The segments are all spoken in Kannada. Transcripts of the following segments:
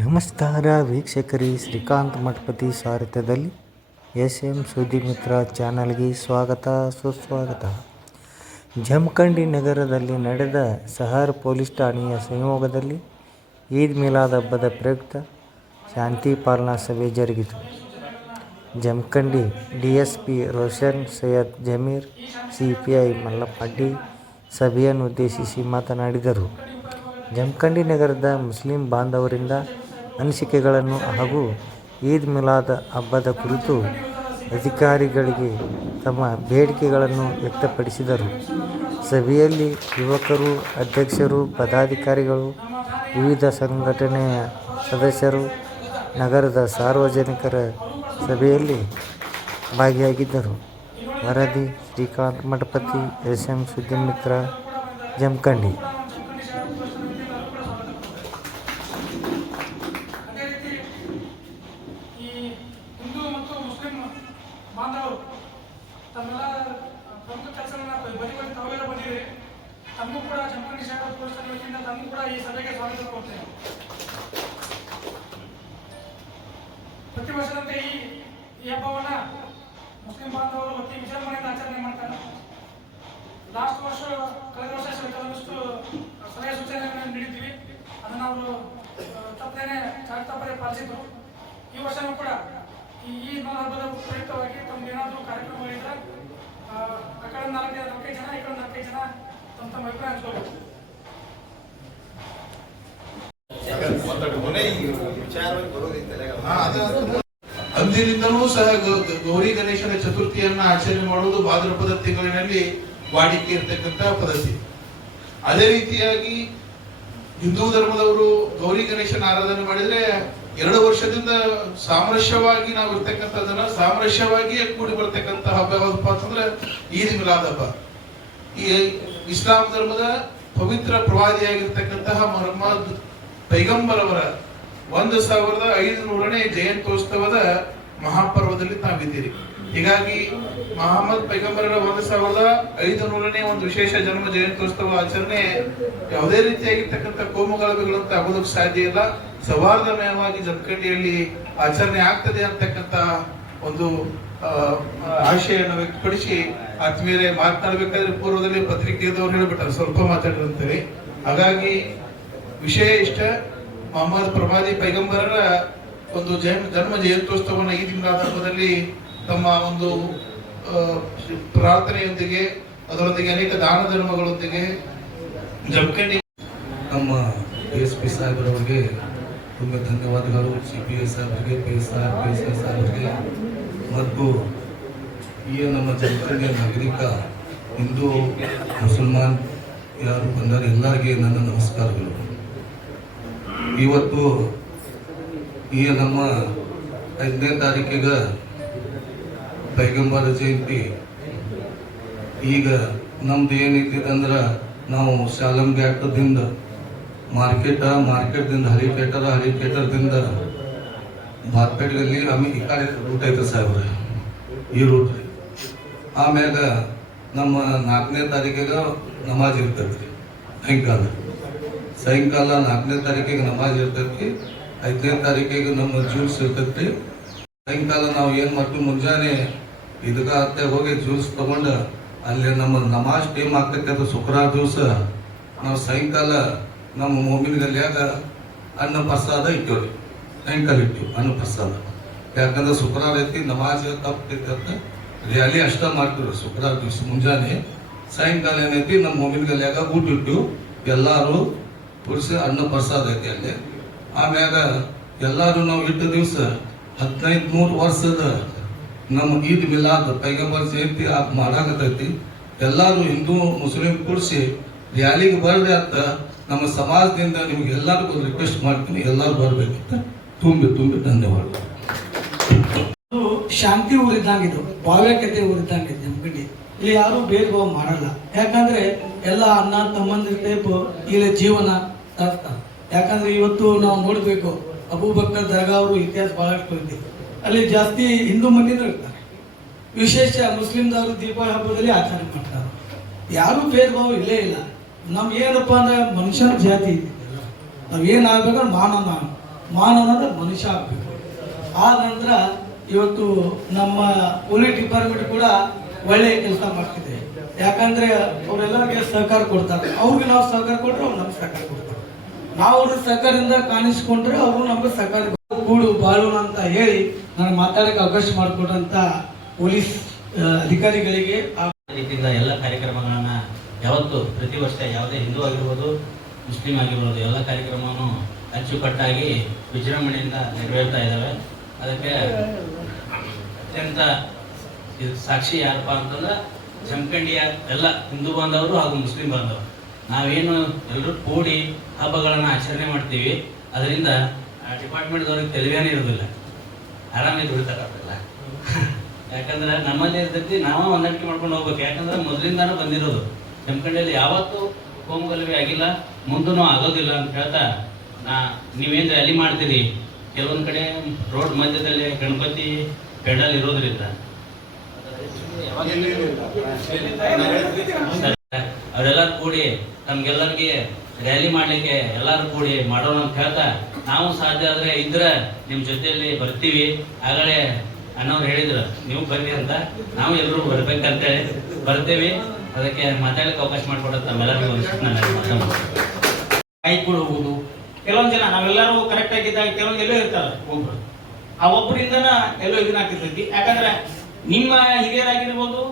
ನಮಸ್ಕಾರ ವೀಕ್ಷಕರಿ, ಶ್ರೀಕಾಂತ್ ಮಠಪತಿ ಸಾರಥ್ಯದಲ್ಲಿ ಎಸ್ ಎಂ ಸುದ್ದಿ ಮಿತ್ರ ಚಾನಲ್ಗೆ ಸ್ವಾಗತ, ಸುಸ್ವಾಗತ. ಜಮಖಂಡಿ ನಗರದಲ್ಲಿ ನಡೆದ ಸಹರ್ ಪೊಲೀಸ್ ಠಾಣೆಯ ಸಂಯೋಗದಲ್ಲಿ ಈದ್ ಮಿಲಾದ್ ಹಬ್ಬದ ಪ್ರಯುಕ್ತ ಶಾಂತಿ ಪಾಲನಾ ಸಭೆ ಜರುಗಿತು. Jamkhandi D S P Roshan Syed Zameer C P I Mallappadi ಸಭೆಯನ್ನು ಉದ್ದೇಶಿಸಿ ಮಾತನಾಡಿದರು. ಜಮಖಂಡಿ ನಗರದ ಮುಸ್ಲಿಂ ಬಾಂಧವರಿಂದ ಅನಿಸಿಕೆಗಳನ್ನು ಹಾಗೂ ಈದ್ ಮಿಲಾದ್ ಹಬ್ಬದ ಕುರಿತು ಅಧಿಕಾರಿಗಳಿಗೆ ತಮ್ಮ ಬೇಡಿಕೆಗಳನ್ನು ವ್ಯಕ್ತಪಡಿಸಿದರು. ಸಭೆಯಲ್ಲಿ ಯುವಕರು, ಅಧ್ಯಕ್ಷರು, ಪದಾಧಿಕಾರಿಗಳು, ವಿವಿಧ ಸಂಘಟನೆಯ ಸದಸ್ಯರು, ನಗರದ ಸಾರ್ವಜನಿಕರ ಸಭೆಯಲ್ಲಿ ಭಾಗಿಯಾಗಿದ್ದರು. ವರದಿ ಶ್ರೀಕಾಂತ್ ಮಠಪತಿ, ಎಸ್ ಎಂ ಸುದ್ದಿಮಿತ್ರ, ಜಮಖಂಡಿ ಅದೇ ರೀತಿ ಈ ಹಿಂದೂ ಮತ್ತು ಮುಸ್ಲಿಂ ಬಾಂಧವರು ತಮ್ಮೆಲ್ಲ ಪ್ರಮುಖ ಕೆಲಸಗಳನ್ನ ಬದಿ ಬದಿ ತಾವೆಲ್ಲ ಬಂದಿರಿ ತಮಗೂ ಕೂಡ ಜಮಖಂಡಿ ಶಾಖಾ ಪೊಲೀಸ್ ವತಿಯಿಂದ ತಮಗೂ ಕೂಡ ಈ ಸಭೆಗೆ ಸ್ವಾಗತ ಕೋರ್ತೇನೆ ಪ್ರತಿ ವರ್ಷದಂತೆ ಈ ಈ ಹಬ್ಬವನ್ನ ಮುಸ್ಲಿಂ ಬಾಂಧವರು ಅತಿ ವಿಜೃಂಭಣೆಯಿಂದ ಆಚರಣೆ ಮಾಡ್ತಾರೆ ವರ್ಷ ಕಳೆದ ವರ್ಷ ಕೆಲವಷ್ಟು ಸಲಹೆ ಸೂಚನೆಗಳನ್ನು ನೀಡಿದ್ದೀವಿ. ಅದನ್ನು ಅವರು ತಪ್ಪದೇನೆ ತಪ್ಪದೆ ಪಾಲಿಸಿದ್ರು. ಈ ವರ್ಷನೂ ಕೂಡ ಈ ಈ ಹಬ್ಬದ ಪ್ರಯುಕ್ತವಾಗಿ ತಮ್ಗೆ ಏನಾದರೂ ಕಾರ್ಯಕ್ರಮಗಳಿದ್ರೆ ಆ ಕಡೆ ನಾಲ್ಕೈದು ನಾಲ್ಕೈದು ಜನ ಈ ಕಡೆ ನಾಲ್ಕೈದು ಜನ ತಮ್ಮ ತಮ್ಮ ಅಭಿಪ್ರಾಯ ಹಂಚ್ಕೋಬೇಕು ಅಂದಿನಿಂದಲೂ ಸಹ ಗೌರಿ ಗಣೇಶನ ಚತುರ್ಥಿಯನ್ನ ಆಚರಣೆ ಮಾಡುವುದು ಭಾದ್ರಪದ ತಿಂಗಳಿನಲ್ಲಿ ವಾಡಿಕೆ ಇರತಕ್ಕಂತಹ ಪದ್ಧತಿ. ಅದೇ ರೀತಿಯಾಗಿ ಹಿಂದೂ ಧರ್ಮದವರು ಗೌರಿ ಗಣೇಶನ ಆರಾಧನೆ ಮಾಡಿದ್ರೆ ಎರಡು ವರ್ಷದಿಂದ ಸಾಮರಸ್ಯವಾಗಿ ನಾವು ಇರ್ತಕ್ಕಂಥದ್ದನ್ನ ಸಾಮರಸ್ಯವಾಗಿಯೇ ಕೂಡಿ ಬರ್ತಕ್ಕಂಥ ಹಬ್ಬ ಯಾವ್ದಪ್ಪ ಅಂತಂದ್ರೆ ಈದ್ ಮಿಲಾದ್ ಹಬ್ಬ. ಈ ಇಸ್ಲಾಂ ಧರ್ಮದ ಪವಿತ್ರ ಪ್ರವಾದಿಯಾಗಿರ್ತಕ್ಕಂತಹ ಮೊಹಮ್ಮದ್ ಪೈಗಂಬರ್ ಅವರ ಒಂದು ಸಾವಿರದ ಐದು ನೂರನೇ ಜಯಂತ್ಯೋತ್ಸವದ ಮಹಾಪರ್ವದಲ್ಲಿ ತಾವಿದ್ದೀರಿ. ಹೀಗಾಗಿ ಮಹಮ್ಮದ್ ಪೈಗಂಬರರ ಒಂದು ಸಾವಿರದ ಐದು ನೂರನೇ ಒಂದು ವಿಶೇಷ ಜನ್ಮ ಜಯಂತ್ಯೋತ್ಸವ ಆಚರಣೆ ಯಾವುದೇ ರೀತಿಯಾಗಿರ್ತಕ್ಕಂಥ ಕೋಮುಗಲಭೆಗಳಂತ ಆಗೋದಕ್ಕೆ ಸಾಧ್ಯ ಇಲ್ಲ. ಸೌಹಾರ್ದಮಯವಾಗಿ ಜಮಖಂಡಿಯಲ್ಲಿ ಆಚರಣೆ ಆಗ್ತದೆ ಅಂತಕ್ಕಂಥ ಒಂದು ಆಶಯನ್ನು ವ್ಯಕ್ತಪಡಿಸಿ ಆತ್ಮೀಯರೇ ಮಾತನಾಡಬೇಕಾದ್ರೆ ಪೂರ್ವದಲ್ಲಿ ಪತ್ರಿಕೆಯವರು ಹೇಳ್ಬಿಟ್ಟಾರೆ, ಸ್ವಲ್ಪ ಮಾತಾಡಿರಂತೇಳಿ. ಹಾಗಾಗಿ ವಿಷಯ ಇಷ್ಟ, ಮೊಹಮ್ಮದ್ ಪ್ರಭಾದಿ ಪೈಗಂಬರರ ಒಂದು ಜನ್ಮ ಜಯಂತ್ಯೋತ್ಸವನ ಈ ದಿನದ ಸಂದರ್ಭದಲ್ಲಿ ತಮ್ಮ ಒಂದು ಪ್ರಾರ್ಥನೆಯೊಂದಿಗೆ, ಅದರೊಂದಿಗೆ ಅನೇಕ ದಾನ ಧರ್ಮಗಳೊಂದಿಗೆ ಜಮಖಂಡಿ ನಮ್ಮ ಎಸ್ ಪಿ ಸಾಹೇಬರವರಿಗೆ ತುಂಬ ಧನ್ಯವಾದಗಳು. ಸಿ ಪಿ ಎಸ್ ಸಾಹೇಬರಿಗೆ, P S R, P S S ಸಾಹೇಬರಿಗೆ. ಮತ್ತು ಈ ನಮ್ಮ ಜಮಖಂಡಿಯ ನಾಗರಿಕ, ಹಿಂದೂ, ಮುಸಲ್ಮಾನ್ ಯಾರು ಬಂದರೆ ಎಲ್ಲರಿಗೆ ನನ್ನ ನಮಸ್ಕಾರಗಳು. ಇವತ್ತು ಈ ನಮ್ಮ ಐದನೇ ತಾರೀಕಿಗೆ ಪೈಗಂಬರ ಜಯಂತಿ. ಈಗ ನಮ್ದು ಏನೈತಿ ಅಂದ್ರೆ ನಾವು ಶಾಲಂ ಮಾರ್ಕೆಟ್ ಮಾರ್ಕೆಟ ಮಾರ್ಕೆಟ್ದಿಂದ ಹರಿಪೇಟರ ಹರಿಪೇಟರದಿಂದ ಬಾತ್ಪೇಟೆಯಲ್ಲಿ ಆಮೇಲೆ ಈ ಕಡೆ ರೂಟ್ ಐತೆ ಸಾಹೇಬ್ರೆ. ಈ ರೂಟ್ ಆಮ್ಯಾಗ ನಮ್ಮ ನಾಲ್ಕನೇ ತಾರೀಕಿಗೆ ನಮಾಜ್ ಇರ್ತೈತಿ. ಸಾಯಂಕಾಲ. ಸಾಯಂಕಾಲ ನಾಲ್ಕನೇ ತಾರೀಕಿಗೆ ನಮಾಜ್ ಇರ್ತೈತಿ. ಐದನೇ ತಾರೀಕಿಗೆ ನಮ್ಮ ಜ್ಯೂಸ್ ಇರ್ತೈತಿ. ಸಾಯಂಕಾಲ ನಾವು ಏನು ಮಾಡ್ತೀವಿ? ಮುಂಜಾನೆ ಇದಕ್ಕ ಅತ್ತೆ ಹೋಗಿ ಜ್ಯೂಸ್ ತಗೊಂಡು ಅಲ್ಲಿ ನಮ್ಮ ನಮಾಜ್ ಟೈಮ್ ಆಗ್ತೈತೆ ಅದು ಶುಕ್ರವಾರ ದಿವಸ ನಾವು ಸಾಯಂಕಾಲ ನಮ್ಮ ಮೊಬೈಲ್ ಗಲ್ಯಾಗ ಅನ್ನ ಪ್ರಸಾದ ಇಟ್ಟೇವ್ರಿ. ಸಾಯಂಕಾಲ ಇಟ್ಟಿವಿ ಅನ್ನ ಪ್ರಸಾದ. ಯಾಕಂದ್ರೆ ಶುಕ್ರವಾರ ಐತಿ ನಮಾಜ್ ತಪ್ಪೈತಿ ಅಂತ ರ್ಯಾಲಿ ಅಷ್ಟ ಮಾಡ್ತೀವಿ ಶುಕ್ರವಾರ ದಿವಸ ಮುಂಜಾನೆ. ಸಾಯಂಕಾಲ ಏನೈತಿ ನಮ್ಮ ಮೊಮ್ಮಿನ ಗಲ್ಯಾಗ ಊಟ ಇಟ್ಟಿವಿ ಎಲ್ಲರೂ ಪುರುಷ ಅನ್ನ ಪ್ರಸಾದ ಐತಿ ಅಲ್ಲಿ. ಆಮ್ಯಾಗ ಎಲ್ಲರೂ ನಾವು ಇಟ್ಟ ದಿವಸ ಹದಿನೈದು ಮೂರು ವರ್ಷದ ನಮ್ಮ ಈದ್ ಮಿಲಾದ್ ಪೈಗಂಬರ್ ಜಯಂತಿ ಮಾಡಾಕತೈತಿ ಎಲ್ಲಾರು ಹಿಂದೂ, ಮುಸ್ಲಿಂ ಕೂಡಿಸಿ ರ್ಯಾಲಿಗೆ ಬರ್ರಿ ಅಂತ ನಮ್ಮ ಸಮಾಜದಿಂದ ನಿಮ್ಗೆ ಎಲ್ಲರಿಗೂ ರಿಕ್ವೆಸ್ಟ್ ಮಾಡ್ತೀನಿ. ಎಲ್ಲರೂ ಬರ್ಬೇಕಂತ ತುಂಬಿ ತುಂಬಿ ಧನ್ಯವಾದಗಳು. ಶಾಂತಿ ಶಾಂತಿ ಊರಿದ್ದಂಗಿದು ಭಾವ್ಯಕತೆ ಊರಿದ್ದಂಗೆ ಕಡೆ ಇಲ್ಲಿ ಯಾರು ಭಾವ ಮಾಡಲ್ಲ. ಯಾಕಂದ್ರೆ ಎಲ್ಲ ಅಣ್ಣ, ತಮ್ಮಂದಿರ ಟೈಪ್ ಇಲ್ಲಿ ಜೀವನ ಯಾಕಂದ್ರೆ ಇವತ್ತು ನಾವು ನೋಡ್ಬೇಕು ಅಬೂಬಕ್ಕರ್ ದರ್ಗಾ ಅವರು ಇತಿಹಾಸ ಬಹಳಷ್ಟು ಐತಿ. ಅಲ್ಲಿ ಜಾಸ್ತಿ ಹಿಂದೂ ಮಂದಿನೂ ಇರ್ತಾರೆ. ವಿಶೇಷ ಮುಸ್ಲಿಮ್ದವರು ದೀಪಾವಳಿ ಹಬ್ಬದಲ್ಲಿ ಆಚರಣೆ ಮಾಡ್ತಾರೆ. ಯಾರು ಭೇದ ಭಾವ ಇಲ್ಲೇ ಇಲ್ಲ. ನಮ್ಗೆ ಏನಪ್ಪ ಅಂದ್ರೆ ಮನುಷ್ಯನ ಜಾತಿ ಇದೆ ನಾವ್ ಏನ್ ಆಗ್ಬೇಕಂದ್ರೆ ಮಾನವ ಅಂದ್ರೆ ಮನುಷ್ಯ ಆಗಬೇಕು. ಆ ನಂತರ ಇವತ್ತು ನಮ್ಮ ಪೊಲೀಸ್ ಡಿಪಾರ್ಟ್ಮೆಂಟ್ ಕೂಡ ಒಳ್ಳೆಯ ಕೆಲಸ ಮಾಡ್ತಿದೆ. ಯಾಕಂದ್ರೆ ಅವರೆಲ್ಲರಿಗೆ ಸಹಕಾರ ಕೊಡ್ತಾರೆ. ಅವ್ರಿಗೆ ನಾವು ಸಹಕಾರ ಕೊಟ್ಟರೆ ಅವ್ರು ನಮ್ಗೆ ಸಹಕಾರ ಕೊಡ್ತಾರೆ. ನಾವು ಅವ್ರ ಸಹಕಾರದಿಂದ ಕಾಣಿಸ್ಕೊಂಡ್ರೆ ಅವರು ನಮ್ಗೆ ಸಹಕಾರ ಕೂಡು ಬಾಳೋಣ ಅಂತ ಹೇಳಿ ನಾನು ಮಾತಾಡಕ್ಕೆ ಅವಕಾಶ ಮಾಡಿಕೊಟ್ಟಂತ ಪೊಲೀಸ್ ಅಧಿಕಾರಿಗಳಿಗೆ ಆ ರೀತಿಯಿಂದ ಎಲ್ಲ ಕಾರ್ಯಕ್ರಮಗಳನ್ನ ಯಾವತ್ತು ಪ್ರತಿ ವರ್ಷ ಯಾವುದೇ ಹಿಂದೂ ಆಗಿರ್ಬೋದು, ಮುಸ್ಲಿಂ ಆಗಿರ್ಬೋದು, ಎಲ್ಲ ಕಾರ್ಯಕ್ರಮವನ್ನು ಅಚ್ಚುಕಟ್ಟಾಗಿ ವಿಜೃಂಭಣೆಯಿಂದ ನೆರವೇರ್ತಾ ಇದ್ದಾವೆ. ಅದಕ್ಕೆ ಅತ್ಯಂತ ಸಾಕ್ಷಿ ಯಾರಪ್ಪ ಅಂತಂದ್ರೆ ಜಮಖಂಡಿಯ ಎಲ್ಲ ಹಿಂದೂ ಬಾಂಧವರು ಹಾಗೂ ಮುಸ್ಲಿಂ ಬಾಂಧವರು. ನಾವೇನು ಎಲ್ಲರೂ ಕೂಡಿ ಹಬ್ಬಗಳನ್ನು ಆಚರಣೆ ಮಾಡ್ತೀವಿ. ಅದರಿಂದ ಡಿಪಾರ್ಟ್ಮೆಂಟ್ದವ್ರಿಗೆ ತೆಲುವೇನೇ ಇರೋದಿಲ್ಲ. ಆರಾಮಾಗಿ ದುಡಿತಾರಲ್ಲ ಯಾಕಂದ್ರೆ ನಮ್ಮಲ್ಲಿ ಇರ್ತೈತಿ, ನಾವೇ ಹೊಂದಾಣಿಕೆ ಮಾಡ್ಕೊಂಡು ಹೋಗ್ಬೇಕು. ಯಾಕಂದ್ರೆ ಮೊದಲಿಂದಾನು ಬಂದಿರೋದು. ಜಮಖಂಡಿಯಲ್ಲಿ ಯಾವತ್ತೂ ಕೋಮುಗಲಭೆ ಆಗಿಲ್ಲ ಮುಂದೂ ಆಗೋದಿಲ್ಲ ಅಂತ ಹೇಳ್ತಾ, ನಾ ನೀವೇನು ರ್ಯಾಲಿ ಮಾಡ್ತೀರಿ? ಕೆಲವೊಂದು ಕಡೆ ರೋಡ್ ಮಧ್ಯದಲ್ಲಿ ಗಣಪತಿ ಪೆಡಲ್ ಇರೋದ್ರಿಂದ. ಅವರೆಲ್ಲರೂ ಕೂಡಿ, ನಮ್ಗೆಲ್ಲರಿಗೆ ರ್ಯಾಲಿ ಮಾಡ್ಲಿಕ್ಕೆ ಎಲ್ಲರೂ ಕೂಡಿ ಮಾಡೋಣ ಅಂತ ಹೇಳ್ತಾ ನಾವು ಸಾಧ್ಯ ಆದ್ರೆ ಇದ್ರೆ ನಿಮ್ ಜೊತೆಯಲ್ಲಿ ಬರ್ತೀವಿ. ಆಗಲೇ ಅಣ್ಣವ್ರು ಹೇಳಿದ್ರು, ನೀವು ಬನ್ನಿ ಅಂತ. ನಾವು ಎಲ್ಲರೂ ಬರ್ಬೇಕಂತ ಹೇಳಿ ಬರ್ತೇವೆ. ಅದಕ್ಕೆ ಮಾತಾಡಲಿಕ್ಕೆ ಅವಕಾಶ ಮಾಡಿಕೊಡೋದು ನಮ್ಮೆಲ್ಲರಿಗೂ ಕೈ ನನ್ನ ಹೋಗುದು ಕೆಲವೊಂದು ಜನ, ನಾವೆಲ್ಲರೂ ಕರೆಕ್ಟ್ ಆಗಿದ್ದಾಗ ಕೆಲವೊಂದು ಎಲ್ಲೋ ಇರ್ತಾರೆ, ಒಬ್ರು. ಆ ಒಬ್ಬರಿಂದ ಎಲ್ಲೋ ಇದನ್ನಾಗ್ತಿರ್ತೈತಿ ಯಾಕಂದ್ರೆ ನಿಮ್ಮ ಹಿರಿಯರಾಗಿರ್ಬೋದು,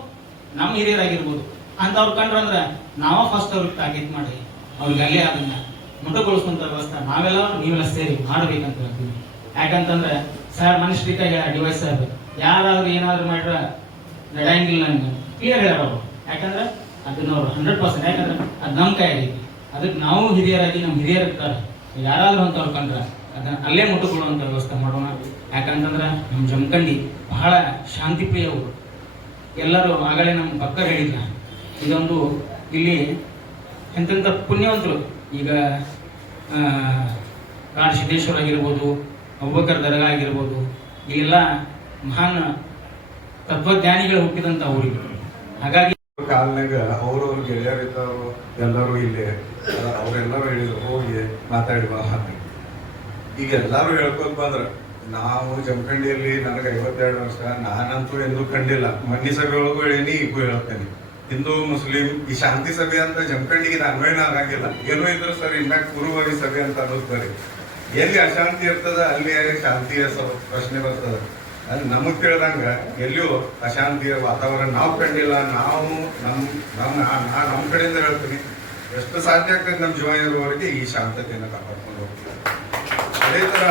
ನಮ್ಮ ಹಿರಿಯರಾಗಿರ್ಬೋದು ಅಂತ ಅವ್ರು ಅಂದ್ರೆ ನಾವ ಫಸ್ಟ್ ಅವ್ರಿಗೆ ಟಾರ್ಗೆಟ್ ಮಾಡಿ ಅವ್ರಿಗೆ ಅಲ್ಲೇ ಅದನ್ನ ಮುಟಗೊಳಿಸುವಂತ ವ್ಯವಸ್ಥೆ ನಾವೆಲ್ಲ, ನೀವೆಲ್ಲ ಸೇರಿ ಮಾಡಬೇಕಂತ ಹೇಳ್ತೀವಿ. ಯಾಕಂತಂದ್ರೆ ಸರ್ ಮನುಷ್ಯರಿಗಾಗ ಡಿವೈಸ್ ಸರ್ ಯಾರಾದ್ರೂ ಏನಾದ್ರು ಮಾಡ್ರ ನಡೆಯಂಗಿಲ್ಲ ನನಗೆ ಕ್ಲಿಯರ್ ಅವ್ರು. ಯಾಕಂದ್ರೆ ಅದನ್ನ ಅವ್ರು ಹಂಡ್ರೆಡ್ ಪರ್ಸೆಂಟ್ ಯಾಕಂದ್ರೆ, ಅದು ನಮ್ಮ ಕೈಯಾಗೈತಿ ಅದಕ್ಕೆ ನಾವು ಹಿರಿಯರಾಗಿ ನಮ್ಮ ಹಿರಿಯರು ಇರ್ತಾರೆ. ಯಾರಾದ್ರೂ ಅಂತವ್ರು ಕಂಡ್ರೆ, ಅದನ್ನ ಅಲ್ಲೇ ಮುಟ್ಟುಕೊಳ್ಳುವಂತ ವ್ಯವಸ್ಥೆ ಮಾಡೋಣ. ಯಾಕಂತಂದ್ರೆ ನಮ್ಮ ಜಮಖಂಡಿ ಬಹಳ ಶಾಂತಿಪ್ರಿಯವರು ಎಲ್ಲರೂ ಆಗಲೇ ನಮ್ಮ ಪಕ್ಕ ಹೇಳಿದ್ರ ಇದೊಂದು ಇಲ್ಲಿ ಎಂತೆಂಥ ಪುಣ್ಯವಂತರು. ಈಗ ಕಾಡ್ ಸಿದ್ದೇಶ್ವರ ಆಗಿರ್ಬೋದು, ಅಬೂಬಕರ್ ದರ್ಗಾ ಆಗಿರ್ಬೋದು, ಇಲ್ಲೆಲ್ಲ ಮಹಾನ್ ತತ್ವಜ್ಞಾನಿಗಳು ಹುಟ್ಟಿದಂಥ ಊರಿಗೆ ಹಾಗಾಗಿ ಕಾಲ್ನಾಗ ಅವರು ಅವ್ರ ಇದ್ದವರು, ಎಲ್ಲರೂ ಇಲ್ಲಿ ಅವರೆಲ್ಲರೂ ಹೇಳಿದ್ರು, ಹೋಗಿ ಮಾತಾಡಿ ಬಾ. ಈಗ ಎಲ್ಲರೂ ಹೇಳ್ಕೊಂಡ್ ಬಂದ್ರೆ, ನಾವು ಜಮಖಂಡಿಯಲ್ಲಿ ನನಗೆ ಐವತ್ತೆರಡು ವರ್ಷ, ನಾನಂತೂ ಎಂದೂ ಕಂಡಿಲ್ಲ. ಮನ್ನಿ ಸಭೆ ಒಳಗೂ ಹೇಳೀನಿ, ಈಗೂ ಹೇಳ್ತೇನೆ. ಹಿಂದೂ, ಮುಸ್ಲಿಂ, ಈ ಶಾಂತಿ ಸಭೆ ಅಂತ ಜಮಖಂಡಿಗೆ ಇದು ಅನ್ವಯನ ಆಗಂಗಿಲ್ಲ ಏನೋ ಇದ್ರು ಸರ್ ಇನ್ಮ್ಯಾಕ್ ಗುರುವಾರಿ ಸಭೆ ಅಂತ ಅನ್ನೋದು ಬರೀ ಎಲ್ಲಿ ಅಶಾಂತಿ ಇರ್ತದ ಅಲ್ಲಿ ಶಾಂತಿಯ ಸ- ಪ್ರಶ್ನೆ ಬರ್ತದ. ಅದು ನಮಗ್ ತಿಳಿದಂಗ ಎಲ್ಲಿಯೂ ಅಶಾಂತಿಯ ವಾತಾವರಣ ನಾವು ಕಂಡಿಲ್ಲ, ನಾವು ನಮ್ ನಮ್ ನಾ- ನಾ ನಮ್ಮ ಕಡೆಯಿಂದ ಹೇಳ್ತೀನಿ. ಎಷ್ಟು ಸಾಧ್ಯ ಆಗ್ತದೆ ನಮ್ಮ ಜೀವ ಇರುವವರೆಗೆ ಈ ಶಾಂತತೆಯನ್ನು ಕಾಪಾಡ್ಕೊಂಡು ಹೋಗ್ತೀವಿ ಅದೇ ತರ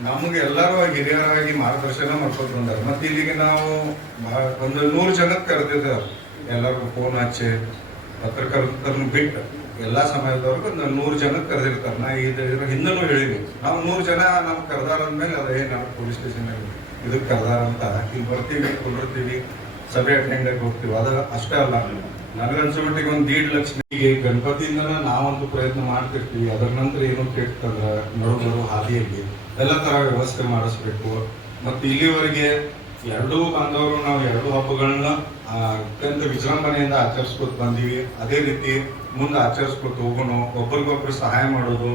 ನಮಗೆ ಎಲ್ಲರೂ ಹಿರಿಯರಾಗಿ ಮಾರ್ಗದರ್ಶನ ಮಾಡ್ಕೊಂಡು ಬಂದಾರ. ಮತ್ತೆ ಇಲ್ಲಿಗೆ ನಾವು ಒಂದು ನೂರು ಜನಕ್ಕೆ ಕರೆದಿದ್ದಾರೆ. ಎಲ್ಲರಿಗೂ ಫೋನ್ ಹಚ್ಚಿ, ಪತ್ರಕರ್ತರನ್ನು ಬಿಟ್ಟು ಎಲ್ಲ ಸಮಯದವ್ರಿಗೂ ನಾನು ನೂರು ಜನ ಕರೆದಿರ್ತಾರೆ. ನಾ ಇದು ಇದ್ರ ಹಿಂದನೂ ಹೇಳಿದ್ವಿ ನಾವು ನೂರು ಜನ ನಮ್ಗೆ ಕರೆದಾರ ಅಂದಮೇಲೆ ಅದೇ ನಾವು ಪೊಲೀಸ್ ಸ್ಟೇಷನ್ ಇದಕ್ಕೆ ಕರೆದಾರ ಅಂತ. ಇಲ್ಲಿ ಬರ್ತೀವಿ, ಕುಂದಿರ್ತೀವಿ, ಸಭೆ ಅಟೆಂಡ್ ಆಗಿ ಹೋಗ್ತೀವಿ. ಅದು ಅಷ್ಟೇ ಅಲ್ಲ. ನನಗನ್ಸೋ ಮಟ್ಟಿಗೆ ಒಂದು ದೀಡ್ ಲಕ್ಷ ಈಗ ಗಣಪತಿಯಿಂದ ನಾವಂತೂ ಪ್ರಯತ್ನ ಮಾಡ್ತಿರ್ತೀವಿ. ಅದರ ನಂತರ ಏನು ಕೆಟ್ಟಂದ್ರೆ ನಡು ಬರೋ ಹಾದಿಯಲ್ಲಿ ಎಲ್ಲ ಥರ ವ್ಯವಸ್ಥೆ ಮಾಡಿಸ್ಬೇಕು. ಮತ್ತೆ ಇಲ್ಲಿವರೆಗೆ ಎರಡೂ ಬಂದವರು ನಾವು ಎರಡು ಹಬ್ಬಗಳನ್ನ ಅತ್ಯಂತ ವಿಜೃಂಭಣೆಯಿಂದ ಆಚರಿಸ್ಕೊತ ಬಂದೀವಿ. ಅದೇ ರೀತಿ ಮುಂದೆ ಆಚರಿಸ್ಕೊತ ಹೋಗೋಣ, ಒಬ್ರಿಗೊಬ್ರು ಸಹಾಯ ಮಾಡೋದು,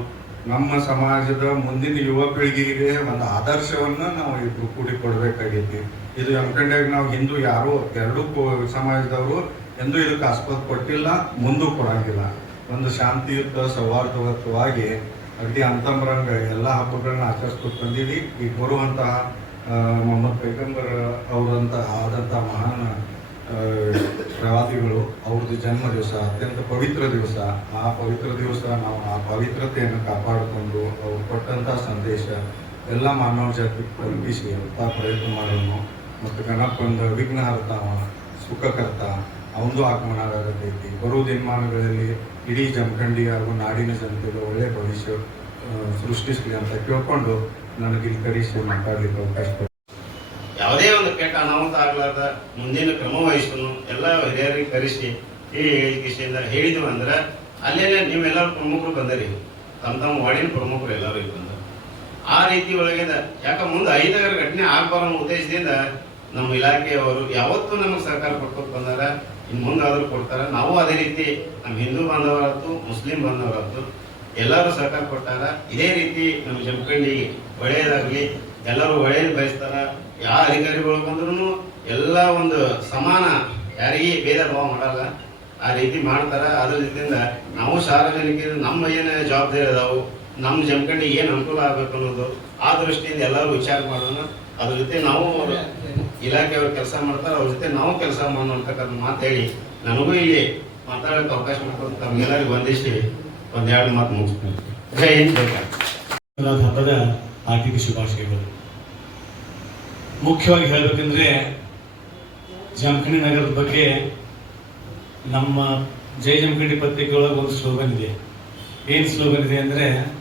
ನಮ್ಮ ಸಮಾಜದ ಮುಂದಿನ ಯುವ ಪೀಳಿಗೆಗೆ ಒಂದು ಆದರ್ಶವನ್ನ ನಾವು ಕೂಡಿ ಕೊಡ್ಬೇಕಾಗೈತಿ ಇದು ಯಮಕಂಡ್ಯಾಗ ನಾವು ಹಿಂದೂ ಯಾರು, ಎರಡೂ ಸಮಾಜದವರು ಎಂದೂ ಇದಕ್ಕೆ ಆಸ್ಪದ ಕೊಟ್ಟಿಲ್ಲ, ಮುಂದೂ ಕೊಡಂಗಿಲ್ಲ ಒಂದು ಶಾಂತಿಯುತ, ಸೌಹಾರ್ದಯುತವಾಗಿ ಅಗದಿ ಅಂತಂಬರಂಗ ಎಲ್ಲ ಹಬ್ಬಗಳನ್ನ ಆಚರಿಸ್ಕೊತ ಬಂದೀವಿ. ಈಗ ಬರುವಂತಹ ಮೊಹಮ್ಮದ್ ಪೈಗಂಬರ್ ಅವರಂತ ಆದಂತಹ ಮಹಾನ್ ಪ್ರವಾದಿಗಳು, ಅವ್ರದ್ದು ಜನ್ಮ ದಿವಸ, ಅತ್ಯಂತ ಪವಿತ್ರ ದಿವಸ. ಆ ಪವಿತ್ರ ದಿವಸ ನಾವು ಆ ಪವಿತ್ರತೆಯನ್ನು ಕಾಪಾಡಿಕೊಂಡು ಅವ್ರು ಕೊಟ್ಟಂಥ ಸಂದೇಶ ಎಲ್ಲ ಮಾನವ ಜಾತಿ ತಲುಪಿಸಿ ಅಂತ ಪ್ರಯತ್ನ ಮಾಡೋಣ ಮತ್ತು ಗಣಪಂದ, ವಿಘ್ನಹರ್ತ, ಸುಖಕರ್ತ ಅವನದು ಆಗತೈತಿ ಬರುವ ದಿನಮಾನಗಳಲ್ಲಿ ಇಡೀ ಜಮಖಂಡಿ ಹಾಗೂ ನಾಡಿನ ಜನತೆಗೆ ಒಳ್ಳೆಯ ಭವಿಷ್ಯ ಸೃಷ್ಟಿಸಲಿ ಅಂತ ಕೇಳ್ಕೊಂಡು ನನಗೆ ಕರೆಸಿ ಮಾತಾಡಲಿಕ್ಕೆ ಅವಕಾಶ ಯಾವುದೇ ಒಂದು ಕೆಟ್ಟ ಅನಾಹುತ ಆಗ್ಲಾರ್ದ ಮುಂದಿನ ಕ್ರಮ ವಹಿಸೋನು ಎಲ್ಲ ಹಿರಿಯರಿಗೆ ಕರೆಸಿ ಈ ಹೇಳಿಕೆಯಿಂದ ಹೇಳಿದ್ವಿ ಅಂದ್ರೆ ಅಲ್ಲೇನೆ ನೀವೆಲ್ಲರೂ ಪ್ರಮುಖರು ಬಂದರಿ. ತಮ್ಮ ತಮ್ಮ ವಾರ್ಡಿನ ಪ್ರಮುಖರು ಎಲ್ಲರೂ ಬಂದರು. ಆ ರೀತಿ ಒಳಗೆ ಯಾಕ ಮುಂದೆ ಐದಾರು ಘಟನೆ ಆಗ್ಬಾರ ಉದ್ದೇಶದಿಂದ ನಮ್ಮ ಇಲಾಖೆಯವರು ಯಾವತ್ತೂ ನಮಗೆ ಸರ್ಕಾರ ಕೊಟ್ಟು ಬಂದಾರ ಇನ್ನು ಮುಂದಾದರೂ ಕೊಡ್ತಾರೆ. ನಾವು ಅದೇ ರೀತಿ ನಮ್ಮ ಹಿಂದೂ ಬಾಂಧವರಾಯ್ತು, ಮುಸ್ಲಿಂ ಬಾಂಧವರಾಯ್ತು ಎಲ್ಲರೂ ಸಹಕಾರ ಕೊಟ್ಟಾರ ಇದೇ ರೀತಿ ನಮ್ಮ ಜಮಖಂಡಿ ಒಳ್ಳೆಯದಾಗಲಿ, ಎಲ್ಲರೂ ಒಳ್ಳೆಯದು ಬಯಸ್ತಾರ, ಯಾವ ಅಧಿಕಾರಿಗಳು ಬಂದ್ರು ಎಲ್ಲ ಒಂದು ಸಮಾನ, ಯಾರಿಗೆ ಭೇದ ಭಾವ ಮಾಡಲ್ಲ. ಆ ರೀತಿ ಮಾಡ್ತಾರ. ಅದ್ರ ಜೊತೆಯಿಂದ ನಾವು ಸಾರ್ವಜನಿಕರು ನಮ್ಮ ಏನು ಜವಾಬ್ದಾರಿ ಅದಾವು, ನಮ್ಮ ಜಮಖಂಡಿ ಏನು ಅನುಕೂಲ ಆಗ್ಬೇಕು ಅನ್ನೋದು ಆ ದೃಷ್ಟಿಯಿಂದ ಎಲ್ಲರೂ ವಿಚಾರ ಮಾಡೋಣ. ಅದ್ರ ಜೊತೆ ನಾವು ಇಲಾಖೆಯವರು ಕೆಲಸ ಮಾಡ್ತಾರೆ, ಅವ್ರ ಜೊತೆ ನಾವು ಕೆಲಸ ಮಾಡೋಣ ಅಂತಕ್ಕಂಥ ಮಾತು ಹೇಳಿ ನನಗೂ ಇಲ್ಲಿ ಮಾತಾಡೋಕೆ ಅವಕಾಶ ಮಾಡ್ಕೊಂಡು ತಮ್ಮೆಲ್ಲರಿಗೂ ವಂದಿಸಿ ಒಂದೆರಡು ಮಾತು ಮುಗಿಸ್ತೀನಿ. ಹಬ್ಬದ ಆರ್ಥಿಕ ಶುಭಾಶಯಗಳು. ಮುಖ್ಯವಾಗಿ ಹೇಳಬೇಕಂದ್ರೆ, ಜಮಖಂಡಿ ನಗರದ ಬಗ್ಗೆ ನಮ್ಮ ಜೈ ಜಮಖಂಡಿ ಪತ್ರಿಕೆ ಒಳಗೆ ಒಂದು ಸ್ಲೋಗನ್ ಇದೆ. ಏನು ಸ್ಲೋಗನ್ ಇದೆ ಅಂದರೆ,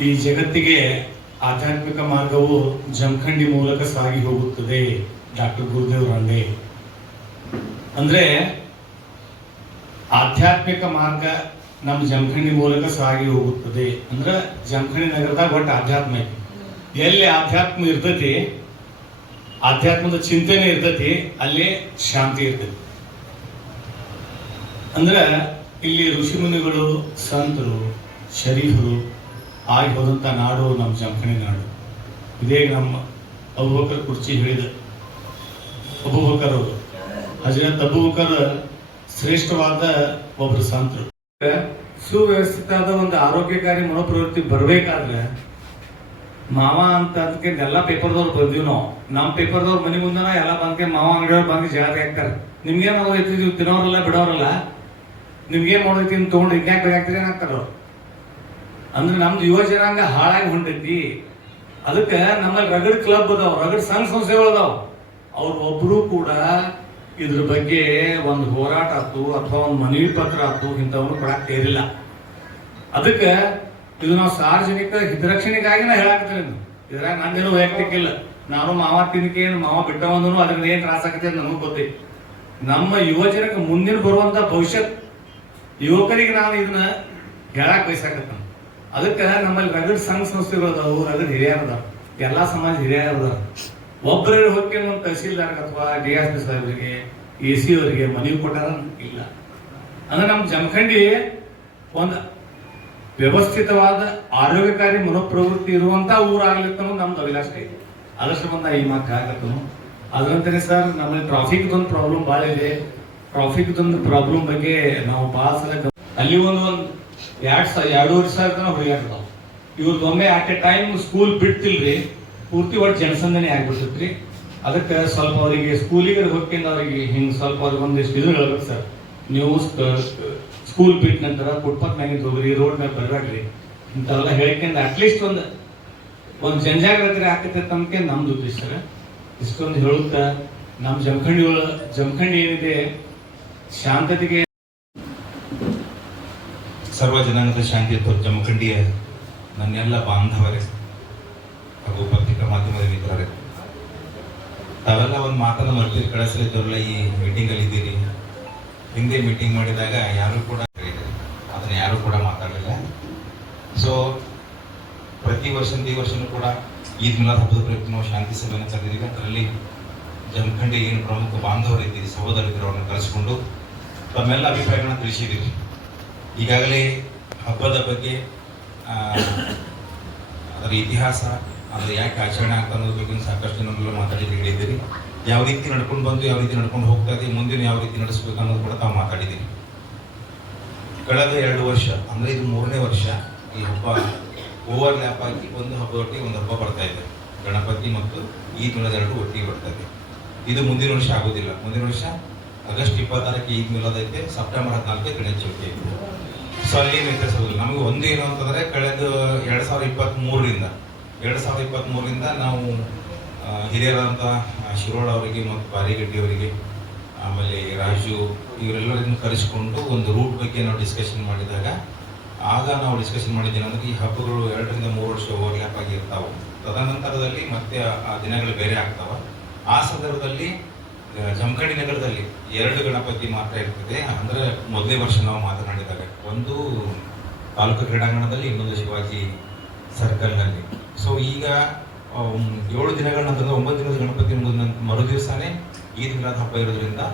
ಈ ಜಗತ್ತಿಗೆ ಆಧ್ಯಾತ್ಮಿಕ ಮಾರ್ಗವು ಜಮಖಂಡಿ ಮೂಲಕ ಸಾಗಿ ಹೋಗುತ್ತದೆ, ಡಾಕ್ಟರ್ ಗುರುದೇವ್ ರಾಂಡೆ ಅಂದ್ರೆ, ಆಧ್ಯಾತ್ಮಿಕ ಮಾರ್ಗ ನಮ್ಮ ಜಮಖಂಡಿ ಮೂಲಕ ಸಾಗಿ ಹೋಗುತ್ತದೆ. ಅಂದ್ರೆ ಜಮಖಂಡಿ ನಗರದಾಗ ಒಟ್ಟು ಆಧ್ಯಾತ್ಮ ಐತಿ. ಎಲ್ಲಿ ಆಧ್ಯಾತ್ಮ ಇರ್ತೈತಿ, ಆಧ್ಯಾತ್ಮದ ಚಿಂತನೆ ಇರ್ತೈತಿ, ಅಲ್ಲಿ ಶಾಂತಿ ಇರ್ತೈತಿ. ಅಂದ್ರೆ ಇಲ್ಲಿ ಋಷಿಮುನಿಗಳು, ಸಂತರು, ಶರೀಫರು ಆಗಿ ಹೋದಂತ ನಾಡು ನಮ್ಮ ಜಂಖಣಿ ನಾಡು. ಇದೇ ನಮ್ಮ ಅಬುಬಕರ್ ಕುರ್ಚಿ ಹೇಳಿದ ಅಬುಬಕರ್ ಅವರು. ಹಜರತ್ ಅಬುಬಕರ್ ಶ್ರೇಷ್ಠವಾದ ಒಬ್ಬರು ಸಂತರು. ಸುವ್ಯವಸ್ಥಿತವಾದ ಒಂದು ಆರೋಗ್ಯಕಾರಿ ಮನೋಪ್ರವೃತ್ತಿ ಬರಬೇಕಾದ್ರೆ ಮಾವ ಅಂತ ಅದಕ್ಕೆ ಎಲ್ಲ ಪೇಪರ್ದವ್ರು ಬರ್ದೀವಿ ನಾವು. ನಮ್ಮ ಪೇಪರ್ದವ್ರು ಮನೆ ಮುಂದನ ಎಲ್ಲ ಬಂದ್ಕೆ ಮಾವ ಅಂಗಡಿಯವ್ರು ಬಂದು ಜಾಗ ಹಾಕ್ತಾರೆ ನಿಮ್ಗೇನು ಆಗೈತಿ ನೀವು ತಿನ್ನೋರಲ್ಲ, ಬಿಡೋರಲ್ಲ? ನಿಮ್ಗೇನು ಮಾಡೈತಿ ಅಂತ ತೊಗೊಂಡು ಹಿಂಗೆ ಬೇಕಾಗ್ತೀರಿ ಹಾಕ್ತಾರ ಅವ್ರು? ಅಂದ್ರೆ ನಮ್ದು ಯುವ ಜನಾಂಗ ಹಾಳಾಗಿ ಹೊಂಟೈತಿ. ಅದಕ್ಕೆ ನಮ್ಮಲ್ಲಿ ರಗಡ್ ಕ್ಲಬ್ ಅದಾವ. ರಗಡ್ ಸಂಘ ಸಂಸ್ಥೆಗಳು ಅದಾವ. ಅವ್ರು ಒಬ್ರು ಕೂಡ ಇದ್ರ ಬಗ್ಗೆ ಒಂದು ಹೋರಾಟ ಆತು ಅಥವಾ ಒಂದು ಮನವಿ ಪತ್ರ ಆತು ಇಂಥವನ್ನು ಕೊಡಕ್ ತೇರಿಲ್ಲ. ಅದಕ್ಕೆ ಇದು ನಾವು ಸಾರ್ವಜನಿಕ ಹಿತರಕ್ಷಣೆಗಾಗಿ ನಾ ಹೇಳಾಕತ್ತೀನಿ ಇದ್ರಾಗ ನಂದೇನು ವೈಯಕ್ತಿಕ ಇಲ್ಲ. ನಾನು ಮಾವ ತಿನ್ಕೆ ಮಾವ ಬಿಟ್ಟವಂದನು ಅದ್ರಿಂದ ಏನು ತ್ರಾಸ ಆಗತ್ತೆ ಅಂತ ನಮಗ್ ಗೊತ್ತೈತಿ ನಮ್ಮ ಯುವಜನಕ್ಕೆ ಮುಂದಿನ ಬರುವಂತ ಭವಿಷ್ಯತ್ ಯುವಕರಿಗೆ ನಾನು ಇದನ್ನ ಹೇಳಕ್ ಬಯಸಾಕತ್ತ ಅದಕ್ಕೆ ನಮ್ಮಲ್ಲಿ ರಗಡ್ ಸಂಘ ಸಂಸ್ಥೆಗಳು ಅದಾವು, ರಗಡ್ ಹಿರಿಯರು ಅದಾವ ಎಲ್ಲಾ ಸಮಾಜ ಹಿರಿಯರು ಅದಾರ. ಒಬ್ಬರೇ ಹೋಗಿ ನಮ್ಮ ತಹಸೀಲ್ದಾರ್ ಅಥವಾ ಡಿ ಎಸ್ ಪಿ ಸಾಹೇಬರಿಗೆ, ಎ ಸಿ ಅವರಿಗೆ ಮನವಿ ಕೊಟ್ಟಾರ ಇಲ್ಲ. ಅಂದ್ರೆ ನಮ್ಮ ಜಮಖಂಡಿ ಒಂದು ವ್ಯವಸ್ಥಿತವಾದ ಆರೋಗ್ಯಕಾರಿ ಮನೋಪ್ರವೃತ್ತಿ ಇರುವಂತ ಊರ ಅನ್ನೋದು ನಮ್ದು ಅಭಿಲಾಷ ಐತಿ ಅದಷ್ಟು ಬಂದ ಈ ಮಾತು ಆಗತ್ತನು ಅದರಂತಾನೆ ಸರ್, ನಮ್ಮಲ್ಲಿ ಟ್ರಾಫಿಕ್ ಒಂದು ಪ್ರಾಬ್ಲಮ್ ಭಾಳ ಇದೆ. ಟ್ರಾಫಿಕ್ ಒಂದು ಪ್ರಾಬ್ಲಮ್ ಬಗ್ಗೆ ನಾವು ಭಾಳ ಸಲ ಅಲ್ಲಿ ಒಂದು ಒಂದು ಎರಡ್ ಸಾವಿರ ಎರಡೂವರೆ ಸಾವಿರ ತನಕ ಹುಡುಗಾಡ್ತಾವ ಇವ್ರದ್ದು ಒಮ್ಮೆ ಅಟ್ ಎ ಟೈಮ್ ಸ್ಕೂಲ್ ಬಿಡ್ತಿಲ್ರಿ. ಪೂರ್ತಿ ಒಟ್ಟು ಜನಸಂದಣಿ ಆಗ್ಬಿಡ್ತೈತ್ರಿ ಅದಕ್ಕೆ ಸ್ವಲ್ಪ ಅವರಿಗೆ ಸ್ಕೂಲಿಗೆ ಹೋಗ್ಕಿಂದ ಅವರಿಗೆ ಹಿಂಗೆ ಸ್ವಲ್ಪ ಅವ್ರಿಗೆ ಒಂದಿಷ್ಟು ಇದು ಹೇಳ್ಬೇಕು ಸರ್. ನೀವು ಸ್ಕೂಲ್ ಬಿಟ್ಟ ನಂತರ ಫುಟ್ಪಾತ್ ಮ್ಯಾಗಿಂದ ಹೋಗ್ರಿ ರೋಡ್ ಮ್ಯಾಗ ಬರಬೇಡ್ರಿ ಇಂಥವೆಲ್ಲ ಹೇಳಿಕೆಂದ ಅಟ್ಲೀಸ್ಟ್ ಒಂದು ಒಂದು ಜನಜಾಗೃತಿ ಆಗ್ತೈತೆ ತನಕ ನಮ್ದು ಉದ್ದೇಶ ಸರ್. ಇಷ್ಟೊಂದು ಹೇಳುತ್ತ ನಮ್ಮ ಜಮಖಂಡಿ ಒಳ, ಜಮಖಂಡಿ ಏನಿದೆ, ಶಾಂತತೆಗೆ ಸರ್ವ ಜನಾಂಗದ ಶಾಂತಿ ಅಥವಾ ಜಮಖಂಡಿಯ ನನ್ನೆಲ್ಲ ಬಾಂಧವರೇ. ಹಾಗೂ ಪತ್ರಿಕಾ ಮಾಧ್ಯಮದ ಮಿತ್ರರೇ. ತಾವೆಲ್ಲ ಒಂದು ಮಾತನ್ನು ಮರ್ತಿ ಕಳಿಸಲಿದ್ದವರೆಲ್ಲ ಈ ಮೀಟಿಂಗಲ್ಲಿ ಇದ್ದೀರಿ. ಹಿಂದೆ ಮೀಟಿಂಗ್ ಮಾಡಿದಾಗ ಯಾರು ಕೂಡ ಅದನ್ನ ಯಾರು ಕೂಡ ಮಾತಾಡಲಿಲ್ಲ. ಸೊ ಪ್ರತಿ ವರ್ಷ ಈ ವರ್ಷನೂ ಕೂಡ ಈದ್ ಮಿಲಾದ್ ಹಬ್ಬದ ಪ್ರಯುಕ್ತ ನಾವು ಶಾಂತಿ ಸಭೆಯನ್ನು ಕರೆದಿದ್ದೀವಿ. ಅದರಲ್ಲಿ ಜಮಖಂಡಿ ಏನು ಪ್ರಮುಖ ಬಾಂಧವರು ಇದ್ದೀರಿ ಸಹೋದರಿದ್ರು ಅವ್ರನ್ನ ಕರೆಸಿಕೊಂಡು ತಮ್ಮೆಲ್ಲ ಅಭಿಪ್ರಾಯಗಳನ್ನ ತಿಳಿಸಿದ್ದೀರಿ. ಈಗಾಗಲೇ ಹಬ್ಬದ ಬಗ್ಗೆ ಅದರ ಇತಿಹಾಸ ಅದರ ಯಾಕೆ ಆಚರಣೆ ಆಗ್ತಾ ಅನ್ನೋದ್ರ ಬಗ್ಗೆ ಸಾಕಷ್ಟು ನಮ್ಮೆಲ್ಲ ಮಾತಾಡಿದ್ದು ಹೇಳಿದ್ದೀರಿ. ಯಾವ ರೀತಿ ನಡ್ಕೊಂಡು ಬಂದು ಯಾವ ರೀತಿ ನಡ್ಕೊಂಡು ಹೋಗ್ತಾ ಇದೆ ಮುಂದಿನ ಯಾವ ರೀತಿ ನಡೆಸಬೇಕು ಅನ್ನೋದು ಕೂಡ ತಾವು ಮಾತಾಡಿದ್ದೀರಿ. ಕಳೆದ ಎರಡು ವರ್ಷ, ಅಂದ್ರೆ ಇದು ಮೂರನೇ ವರ್ಷ ಈ ಹಬ್ಬ ಓವರ್ ಲ್ಯಾಪ್ ಆಗಿ ಒಂದು ಹಬ್ಬದೊಟ್ಟಿಗೆ ಒಂದು ಹಬ್ಬ ಬರ್ತಾ ಇದೆ. ಗಣಪತಿ ಮತ್ತು ಈ ಎರಡು ಒಟ್ಟಿಗೆ ಬರ್ತಾ ಇದೆ. ಇದು ಮುಂದಿನ ವರ್ಷ ಆಗೋದಿಲ್ಲ. ಮುಂದಿನ ವರ್ಷ ಆಗಸ್ಟ್ ಇಪ್ಪತ್ತಾರಕ್ಕೆ ಈದ್ ಮಿಲಾದ್ ಐತೆ, ಸೆಪ್ಟೆಂಬರ್ ಹದಿನಾಲ್ಕು ಗಣೇಶ ಚೌತಿ ಐತೆ. ಸೊ ಅಲ್ಲಿ ಏನು ವ್ಯತ್ಯಾಸ ನಮಗೆ ಒಂದು ಏನು ಅಂತಂದರೆ ಕಳೆದ ಎರಡು ಸಾವಿರದ ಇಪ್ಪತ್ತ್ ಮೂರರಿಂದ ಎರಡ್ ಸಾವಿರದ ಇಪ್ಪತ್ತ್ ಮೂರರಿಂದ ನಾವು ಹಿರಿಯರಾದಂಥ ಶಿರೋಳ ಅವರಿಗೆ ಮತ್ತು ಬಾರಿಗಡ್ಡಿ ಅವರಿಗೆ, ಆಮೇಲೆ ರಾಜು ಇವರೆಲ್ಲರನ್ನು ಕರೆಸಿಕೊಂಡು ಒಂದು ರೂಟ್ ಬಗ್ಗೆ ನಾವು ಡಿಸ್ಕಷನ್ ಮಾಡಿದಾಗ, ಆಗ ನಾವು ಡಿಸ್ಕಷನ್ ಮಾಡಿದ್ದೇನೆ ಅಂದ್ರೆ ಈ ಹಬ್ಬಗಳು ಎರಡರಿಂದ ಮೂರು ವರ್ಷ ಓವರ್ಲ್ಯಾಪ್ ಆಗಿರ್ತಾವೆ ತದನಂತರದಲ್ಲಿ ಮತ್ತೆ ಆ- ದಿನಗಳು ಬೇರೆ ಆಗ್ತಾವ. ಆ ಸಂದರ್ಭದಲ್ಲಿ ಜಮಖಂಡಿ ನಗರದಲ್ಲಿ ಎರಡು ಗಣಪತಿ ಮಾತ್ರ ಇರ್ತದೆ. ಅಂದರೆ ಮೊದಲೇ ವರ್ಷ ನಾವು ಮಾತನಾಡಿದಾಗ, ಒಂದು ತಾಲೂಕು ಕ್ರೀಡಾಂಗಣದಲ್ಲಿ, ಇನ್ನೊಂದು ಶಿವಾಜಿ ಸರ್ಕಲ್ನಲ್ಲಿ ಸೊ ಈಗ ಏಳು ದಿನಗಳ ನಂತರ ಒಂಬತ್ತು ದಿನದ ಗಣಪತಿ ಮರು ದಿವಸನೇ ದಿನದ ಮಿಲಾದ್ ಹಬ್ಬ ಇರೋದ್ರಿಂದ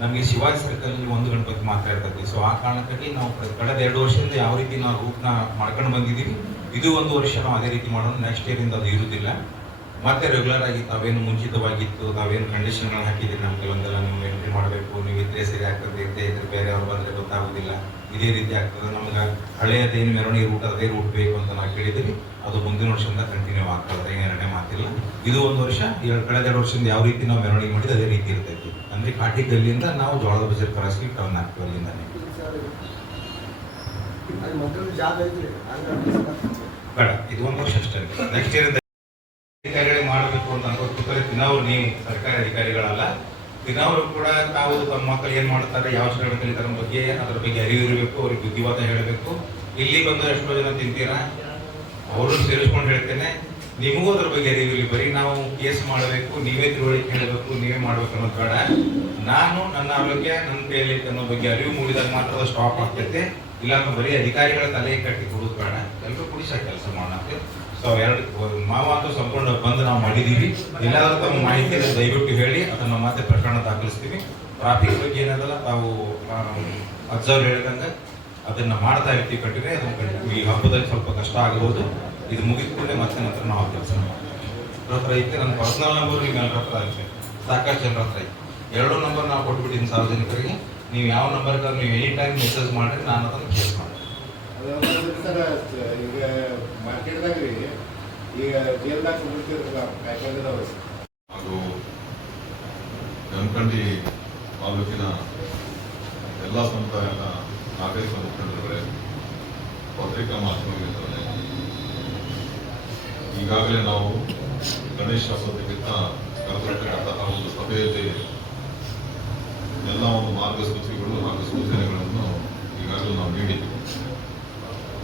ನಮಗೆ ಶಿವಾಜಿ ಸರ್ಕಲ್ ಒಂದು ಗಣಪತಿ ಮಾತ್ರ ಇರ್ತದೆ. ಸೊ ಆ ಕಾರಣಕ್ಕಾಗಿ ನಾವು ಕಳೆದ ಎರಡು ವರ್ಷದಿಂದ ಯಾವ ರೀತಿ ನಾವು ರೂಪನ ಮಾಡ್ಕೊಂಡು ಬಂದಿದ್ದೀವಿ, ಇದು ಒಂದು ವರ್ಷ ನಾವು ಅದೇ ರೀತಿ ಮಾಡೋಣ ನೆಕ್ಸ್ಟ್ ಇಯರಿಂದ ಅದು ಇರುವುದಿಲ್ಲ. ಮತ್ತೆ ರೆಗ್ಯುಲರ್ ಆಗಿ ತಾವೇನು ಮುಂಚಿತವಾಗಿತ್ತು ತಾವೇನು ಕಂಡೀಷನ್ಗಳನ್ನ ಹಾಕಿದ್ದೀರಿ ನಮ್ಮ ಕೆಲವೊಂದೆಲ್ಲ ನೀವು ಎಂಟ್ರಿ ಮಾಡಬೇಕು ನೀವು ಇದ್ರೆ ಸರಿ ಆಗ್ತದೆ ಇದ್ದೇ ಇದ್ರೆ ಬೇರೆ ಅವ್ರು ಬಂದ್ರೆ ಗೊತ್ತಾಗೋದಿಲ್ಲ. ಇದೇ ರೀತಿ ಆಗ್ತದೆ. ನಮ್ಗೆ ಹಳೆಯದೇನು ಮೆರವಣಿಗೆ ರೂಟ್ ಅದೇ ರೂಟ್ ಬೇಕು ಅಂತ ನಾವು ಕೇಳಿದ್ದೀವಿ. ಅದು ಮುಂದಿನ ವರ್ಷದಿಂದ ಕಂಟಿನ್ಯೂ ಆಗ್ತದೆ. ಏನು ಎರಡನೇ ಮಾತಿಲ್ಲ. ಇದು ಒಂದು ವರ್ಷ ಎರಡು ಕಳೆದ ಎರಡು ವರ್ಷದಿಂದ ಯಾವ ರೀತಿ ನಾವು ಮೆರವಣಿಗೆ ಮಾಡಿದ್ರೆ ಅದೇ ರೀತಿ ಇರ್ತೈತಿ. ಅಂದ್ರೆ ಕಾಟಿ ಗಲ್ಲಿಯಿಂದ ನಾವು ಜೋಳದ ಬಜೆಟ್ ಕ್ರಾಸ್ಗೆ ಟರ್ನ್ ಆಗ್ತೀವಿ ಅಲ್ಲಿಂದಾನೆ. ಬೇಡ ಇದು ಒಂದು ವರ್ಷ ಅಷ್ಟೇ. ನೆಕ್ಸ್ಟ್ ಇಯರ್ ಅನ್ಕೋತಾರೆ ನೀ ನೀವು ಸರ್ಕಾರಿ ಅಧಿಕಾರಿಗಳಲ್ಲ. ದಿನಾವ್ರು ಕೂಡ ತಾವು ತಮ್ಮ ಮಕ್ಕಳು ಏನ್ ಮಾಡ್ತಾರೆ ಯಾವ ಶ್ರಮ ಕಲಿತಾರೆ ಬಗ್ಗೆ, ಅದ್ರ ಬಗ್ಗೆ ಅರಿವು ಇರಬೇಕು, ಅವ್ರಿಗೆ ಬುದ್ಧಿವಾದ ಹೇಳಬೇಕು. ಇಲ್ಲಿ ಬಂದು ಎಷ್ಟೋ ಜನ ತಿಂತೀರಾ? ಅವರು ಸೇರಿಸ್ಕೊಂಡು ಹೇಳ್ತೇನೆ. ನಿಮಗೂ ಅದ್ರ ಬಗ್ಗೆ ಅರಿವು ಇರಲಿ. ಬರೀ ನಾವು ಕೇಸ್ ಮಾಡಬೇಕು, ನೀವೇ ತಿಳುವಳಿಕೆ ಹೇಳಬೇಕು ನೀವೇ ಮಾಡ್ಬೇಕು ಅನ್ನೋದು ಬೇಡ. ನಾನು ನನ್ನ ಆರೋಗ್ಯ, ನನ್ನ ಕೈಯಲ್ಲಿ ಅನ್ನೋ ಬಗ್ಗೆ ಅರಿವು ಮೂಡಿದಾಗ ಮಾತ್ರ ಅದು ಸ್ಟಾಪ್ ಆಗ್ತೈತೆ. ಇಲ್ಲ ಬರೀ ಅಧಿಕಾರಿಗಳ ತಲೆ ಕಟ್ಟಿ ಕೊಡೋದು ಬೇಡ. ಎಲ್ಲರೂ ಕುಡಿಸ ಕೆಲಸ ಮಾಡೋಕ್ಕೆ ಸೊ ಎರಡು, ಮಾವ ಅಂತೂ ಸಂಪೂರ್ಣ ಬಂದು ನಾವು ಮಾಡಿದೀವಿ ಎಲ್ಲಾದ್ರೂ ತಮ್ಮ ಮಾಹಿತಿಯನ್ನು ದಯವಿಟ್ಟು ಹೇಳಿ, ಅದನ್ನ ಮತ್ತೆ ಪ್ರಕರಣ ದಾಖಲಿಸ್ತೀವಿ. ಟ್ರಾಫಿಕ್ ಬಗ್ಗೆ ಏನದಲ್ಲ ತಾವು ಅಬ್ಸರ್ವ್ ಹೇಳಿದಂಗೆ ಅದನ್ನ ಮಾಡ್ತಾ ಇರ್ತೀವಿ ಕಟ್ಟಿದ್ರೆ ಅದು. ಈ ಹಬ್ಬದಲ್ಲಿ ಸ್ವಲ್ಪ ಕಷ್ಟ ಆಗಬಹುದು ಇದು ಮುಗಿದ ಕೂಡಲೇ ಮತ್ತೆ ನಂತರ ನಾವು ಕೆಲಸ ಹತ್ರ ನನ್ನ ಪರ್ಸನಲ್ ನಂಬರ್ ನಿಮ್ಮ ಎಲ್ಲರ ಹತ್ರ ಐತೆ ಸಾಕಷ್ಟು ಜನರ ಹತ್ರ ಎರಡು ನಂಬರ್ ನಾವು ಕೊಟ್ಬಿಟ್ಟಿದ್ದೀನಿ ಸಾರ್ವಜನಿಕರಿಗೆ. ನೀವು ಯಾವ ನಂಬರ್ ನೀವು ಎನಿ ಟೈಮ್ ಮೆಸೇಜ್ ಮಾಡಿ ನಾನು ಅದನ್ನು ಕೇಸ್ ಮಾಡ್ತೀನಿ ಈಗ ಜೇಲ್ದಾಗ ಕುಡಿತಿರ್ತಾರ ಪ್ಯಾಕೇಜ್ ತಾಲೂಕಿನ ಎಲ್ಲ ಸಮುದಾಯದ ನಾಗರಿಕ ಮುಖಂಡರುಗಳೇ ಪತ್ರಿಕಾ ಮಾಧ್ಯಮ ಈಗಾಗಲೇ ನಾವು ಗಣೇಶ ಹಬ್ಬದಕ್ಕಿಂತ ಕರೆದಿರ್ತಕ್ಕಂತಹ ಒಂದು ಸಭೆಯಲ್ಲಿ ಎಲ್ಲ ಒಂದು ಮಾರ್ಗಸೂಚಿಗಳು ಹಾಗೂ ಸೂಚನೆಗಳನ್ನು ಈಗಾಗಲೇ ನಾವು ನೀಡಿದ್ದೀವಿ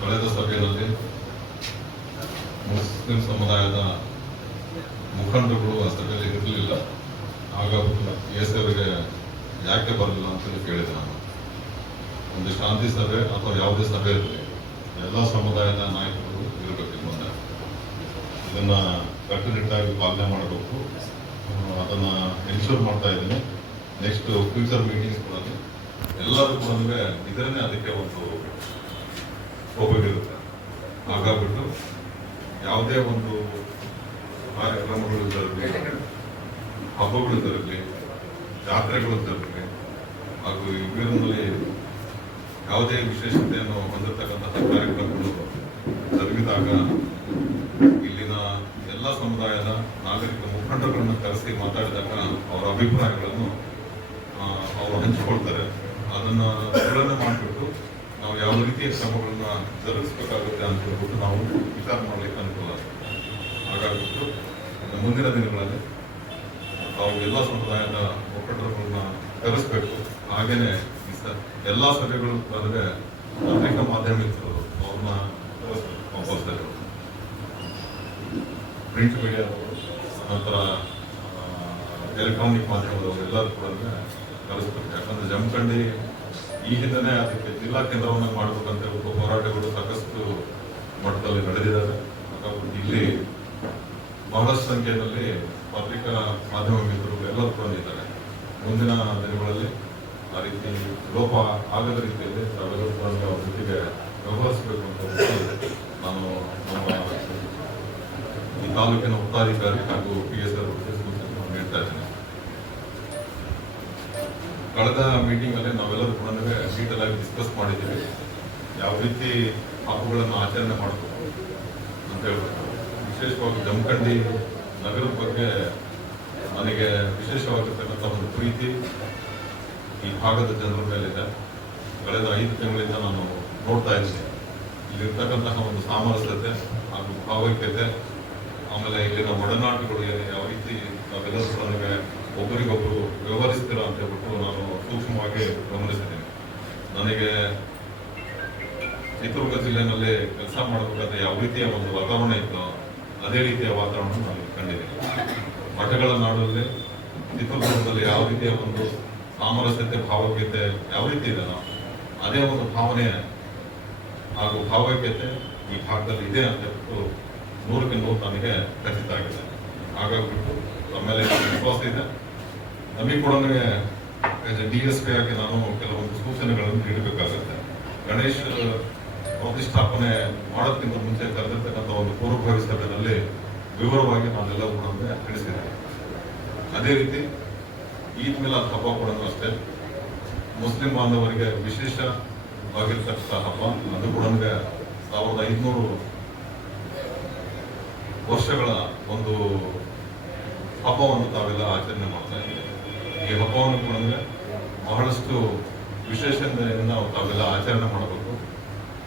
ಕಳೆದ ಸಭೆಯಲ್ಲಿ ಮುಸ್ಲಿಂ ಸಮುದಾಯದ ಮುಖಂಡರುಗಳು ಅಷ್ಟರಲ್ಲಿ ಇರಲಿಲ್ಲ. ಆಗ ಎಸ್ ಅವರಿಗೆ ಯಾಕೆ ಬರಲಿಲ್ಲ ಅಂತೇಳಿ ಕೇಳಿದೆ ನಾನು. ಒಂದು ಶಾಂತಿ ಸಭೆ ಅಥವಾ ಯಾವುದೇ ಸಭೆ ಇರಲಿ, ಎಲ್ಲ ಸಮುದಾಯದ ನಾಯಕರು ಇರಬೇಕು ಮುಂದೆ ಇದನ್ನ ಕಟ್ಟುನಿಟ್ಟಾಗಿ ಪಾಲನೆ ಮಾಡಬೇಕು. ಅದನ್ನು ಎನ್ಶೂರ್ ಮಾಡ್ತಾ ಇದ್ದೀನಿ. ನೆಕ್ಸ್ಟ್ ಫ್ಯೂಚರ್ ಮೀಟಿಂಗ್ಸ್ಗಳಲ್ಲಿ ಎಲ್ಲರೂ ಕೂಡ ಇದನ್ನೇ ಅದಕ್ಕೆ ಒಂದು ಹೋಗಿರುತ್ತೆ ಹಾಗಾಗ್ಬಿಟ್ಟು ಯಾವುದೇ ಒಂದು ಕಾರ್ಯಕ್ರಮಗಳು ಜರಗಲಿ ಹಬ್ಬಗಳು ಜರಗಲಿ ಜಾತ್ರೆಗಳು ಜರಗಲಿ ಹಾಗೂ ಊರಿನಲ್ಲಿ ಯಾವುದೇ ವಿಶೇಷತೆಯನ್ನು ಹೊಂದಿರತಕ್ಕಂತಹ ಕಾರ್ಯಕ್ರಮಗಳು ಜರುಗಿದಾಗ ಇಲ್ಲಿನ ಎಲ್ಲ ಸಮುದಾಯದ ನಾಗರಿಕ ಮುಖಂಡರನ್ನು ಕರೆಸಿ ಮಾತಾಡಿದಾಗ ಅವರ ಅಭಿಪ್ರಾಯಗಳನ್ನು ಅವರು ಹಂಚಿಕೊಳ್ತಾರೆ. ಅದನ್ನು ತುಲನೆ ಮಾಡಿಬಿಟ್ಟು ನಾವು ಯಾವ ರೀತಿಯ ಕ್ರಮಗಳನ್ನ ಜರುಗಿಸಬೇಕಾಗುತ್ತೆ ಅಂತ ಹೇಳ್ಬಿಟ್ಟು ನಾವು ವಿಚಾರ ಮಾಡಲಿಕ್ಕೆ ಅನುಕೂಲ ಹಾಗಾಗ್ಬಿಟ್ಟು ಮುಂದಿನ ದಿನಗಳಲ್ಲಿ ನಾವು ಎಲ್ಲ ಸಮುದಾಯದ ಮುಖಂಡರುಗಳನ್ನ ಕರೆಸ್ಬೇಕು. ಹಾಗೇನೆ ಎಲ್ಲಾ ಸಭೆಗಳು ಬಂದ್ರೆ ಮಾಧ್ಯಮ ಮಾಧ್ಯಮಿಕರು ಅವ್ರನ್ನ ಕರೆಸ್ಬೇಕು ಪ್ರಿಂಟ್ ಮೀಡಿಯಾದವರು ನಂತರ ಎಲೆಕ್ಟ್ರಾನಿಕ್ ಮಾಧ್ಯಮದವರು ಎಲ್ಲರೂ ಕೂಡ ಕರೆಸ್ಬೇಕು. ಯಾಕಂದ್ರೆ ಜಮಖಂಡಿ ಈ ಹಿಂದೆನೆ ಅದಕ್ಕೆ ಜಿಲ್ಲಾ ಕೇಂದ್ರವನ್ನು ಮಾಡಬೇಕಂತ ಹೇಳ್ಬಿಟ್ಟು ಹೋರಾಟಗಳು ಸಾಕಷ್ಟು ಮಟ್ಟದಲ್ಲಿ ನಡೆದಿದ್ದಾರೆ ಇಲ್ಲಿ ಬಹಳಷ್ಟು ಸಂಖ್ಯೆಯಲ್ಲಿ ಪತ್ರಿಕಾ ಮಾಧ್ಯಮ ಮಿತ್ರರು ಎಲ್ಲರೂ ಬಂದಿದ್ದಾರೆ. ಮುಂದಿನ ದಿನಗಳಲ್ಲಿ ಆ ರೀತಿ ಲೋಪ ಆಗದ ರೀತಿಯಲ್ಲಿ ತಾವೆಲ್ಲರೂ ಅವ್ರ ಜೊತೆಗೆ ವ್ಯವಹರಿಸಬೇಕು ಅಂತ ನಾನು ನಮ್ಮ ಈ ತಾಲೂಕಿನ ಉತ್ತಾಧಿಕಾರಿ ಹಾಗೂ ಪಿ ಎಸ್ ಆರ್ ಹೇಳ್ತಾ ಇದ್ದೇನೆ. ಕಳೆದ ಮೀಟಿಂಗ್ ಅಲ್ಲಿ ನಾವೆಲ್ಲರೂ ಕೂಡ ಡೀಟೇಲ್ ಆಗಿ ಡಿಸ್ಕಸ್ ಮಾಡಿದ್ದೀವಿ. ಯಾವ ರೀತಿ ಹಬ್ಬಗಳನ್ನು ಆಚರಣೆ ಮಾಡಬೇಕು ಅಂತ ಹೇಳ್ಬೋದು ವಿಶೇಷವಾಗಿ ಜಮಖಂಡಿ ನಗರದ ಬಗ್ಗೆ ನನಗೆ ವಿಶೇಷವಾಗಿರ್ತಕ್ಕಂಥ ಒಂದು ಪ್ರೀತಿ ಈ ಭಾಗದ ಜನರ ಮೇಲಿದೆ. ಕಳೆದ ಐದು ತಿಂಗಳಿಂದ ನಾನು ನೋಡ್ತಾ ಇದ್ದೀನಿ. ಇಲ್ಲಿರ್ತಕ್ಕಂತಹ ಒಂದು ಸಾಮರಸ್ಯತೆ ಹಾಗೂ ಭಾವೈಕ್ಯತೆ, ಆಮೇಲೆ ಇಲ್ಲಿನ ಒಡನಾಟಗಳು ಯಾವ ರೀತಿ ನಾವೆಲ್ಲರೂ ಕೂಡ ಒಬ್ಬರಿಗೊಬ್ಬರು ವ್ಯವಹರಿಸ್ತೀರಾ ಅಂತ ಹೇಳ್ಬಿಟ್ಟು ನಾನು ಸೂಕ್ಷ್ಮವಾಗಿ ಗಮನಿಸಿದ್ದೀನಿ. ನನಗೆ ಚಿತ್ರದುರ್ಗ ಜಿಲ್ಲೆನಲ್ಲಿ ಕೆಲಸ ಮಾಡಬೇಕಾದ್ರೆ ಯಾವ ರೀತಿಯ ಒಂದು ವಾತಾವರಣ ಇತ್ತು ಅದೇ ರೀತಿಯ ವಾತಾವರಣ ನಾನು ಕಂಡಿದ್ದೀನಿ. ಮಠಗಳ ನಾಡಲ್ಲಿ ಚಿತ್ರದುರ್ಗದಲ್ಲಿ ಯಾವ ರೀತಿಯ ಒಂದು ಸಾಮರಸ್ಯತೆ ಭಾವೈಕ್ಯತೆ ಯಾವ ರೀತಿ ಇದೆ ಅದೇ ಒಂದು ಭಾವನೆ ಹಾಗೂ ಭಾವೈಕ್ಯತೆ ಈ ಭಾಗದಲ್ಲಿ ಇದೆ ಅಂತ ಹೇಳ್ಬಿಟ್ಟು ನೂರಕ್ಕೆ ನೂರು ನನಗೆ ಖಚಿತ ಆಗಿದೆ ಹಾಗಾಗ್ಬಿಟ್ಟು ಆಮೇಲೆ ವಿಶ್ವಾಸ ಇದೆ. ನಮಗೆ ಕೂಡ ಡಿ ಎಸ್ ಪಿ ಆಗಿ ನಾನು ಕೆಲವೊಂದು ಸೂಚನೆಗಳನ್ನು ನೀಡಬೇಕಾಗುತ್ತೆ. ಗಣೇಶ ಪ್ರತಿಷ್ಠಾಪನೆ ಮಾಡೋದಕ್ಕಿಂತ ಮುಂಚೆ ಕರೆದಿರ್ತಕ್ಕಂಥ ಒಂದು ಪೂರ್ವಭಾವಿ ಸಭೆಯಲ್ಲಿ ವಿವರವಾಗಿ ನಾನೆಲ್ಲ ಕೂಡ ತಿಳಿಸಿದೆ ಅದೇ ರೀತಿ ಈದ್ ಮಿಲಾದ್ ಹಬ್ಬ ಕೂಡ ಅಷ್ಟೇ. ಮುಸ್ಲಿಂ ಬಾಂಧವರಿಗೆ ವಿಶೇಷವಾಗಿರ್ತಕ್ಕಂಥ ಹಬ್ಬ. ಅದು ಕೂಡ ಸಾವಿರದ ಐದುನೂರು ವರ್ಷಗಳ ಒಂದು ಹಬ್ಬವನ್ನು ತಾವೆಲ್ಲ ಆಚರಣೆ ಮಾಡ್ತಾ ಇದ್ದೀವಿ ಈ ಹಬ್ಬವನ್ನು ಕೂಡ ಬಹಳಷ್ಟು ವಿಶೇಷತೆಯಿಂದ ನಾವು ತಾವೆಲ್ಲ ಆಚರಣೆ ಮಾಡಬೇಕು.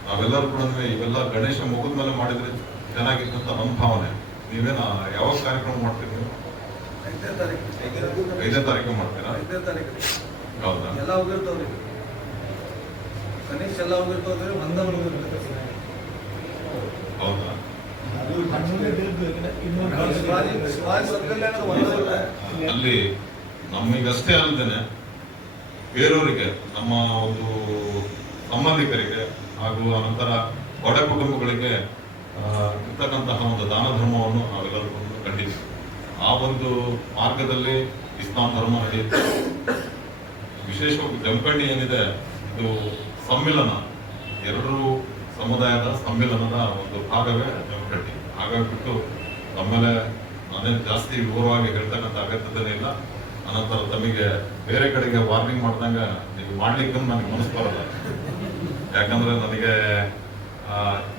ನಾವೆಲ್ಲರೂ ಕೂಡ ಇವೆಲ್ಲ ಗಣೇಶ ಮುಗಿದ ಮೇಲೆ ಮಾಡಿದ್ರೆ ಚೆನ್ನಾಗಿತ್ತಂತ ನಮ್ಮ ಭಾವನೆ. ನೀವೇನ ಯಾವಾಗ ಕಾರ್ಯಕ್ರಮ ಮಾಡ್ತೀರಿ ನೀವು? ಐದನೇ ತಾರೀಕು. ಮಾಡ್ತೀರಾ? ಹೌದಾ? ಎಲ್ಲ ಹೋಗಿರ್ತಾವ್ರಿ. ಗಣೇಶ ಎಲ್ಲ ಹೋಗಿರ್ತಾವ್ರಿ ಒಂದ ಹೌದಾ? ಅಲ್ಲಿ ನಮಗಷ್ಟೇ ಅಲ್ಲದೇನೆ ಬೇರೆಯವರಿಗೆ, ನಮ್ಮ ಒಂದು ಸಂಬಂಧಿಕರಿಗೆ ಹಾಗೂ ಅನಂತರ ಬಡ ಕುಟುಂಬಗಳಿಗೆ ಇರ್ತಕ್ಕಂತಹ ಒಂದು ದಾನ ಧರ್ಮವನ್ನು ನಾವೆಲ್ಲರೂ ಕಂಡಿದ್ದೀವಿ. ಆ ಒಂದು ಮಾರ್ಗದಲ್ಲಿ ಇಸ್ಲಾಂ ಧರ್ಮ ನಡೆಯುತ್ತೆ. ವಿಶೇಷವಾಗಿ ಜಂಪಣ್ಣಿ ಏನಿದೆ, ಇದು ಸಮ್ಮಿಲನ. ಎರಡೂ ಸಮುದಾಯದ ಸಮ್ಮಿಲನದ ಒಂದು ಭಾಗವೇ ಜಂಪಣ್ಣಿ ಹಾಗಾಗ್ಬಿಟ್ಟು ಆಮೇಲೆ ನಾನೇನು ಜಾಸ್ತಿ ವಿವರವಾಗಿ ಹೇಳ್ತಕ್ಕಂಥ ಅಗತ್ಯತೆ ಇಲ್ಲ. ಅನಂತರ ತಮಗೆ ಬೇರೆ ಕಡೆಗೆ ವಾರ್ನಿಂಗ್ ಮಾಡಿದಂಗ ನೀವು ಮಾಡ್ಲಿಕ್ಕೆ ನನಗೆ ಮನಸ್ಸು ಬರಲ್ಲ. ಯಾಕಂದ್ರೆ ನನಗೆ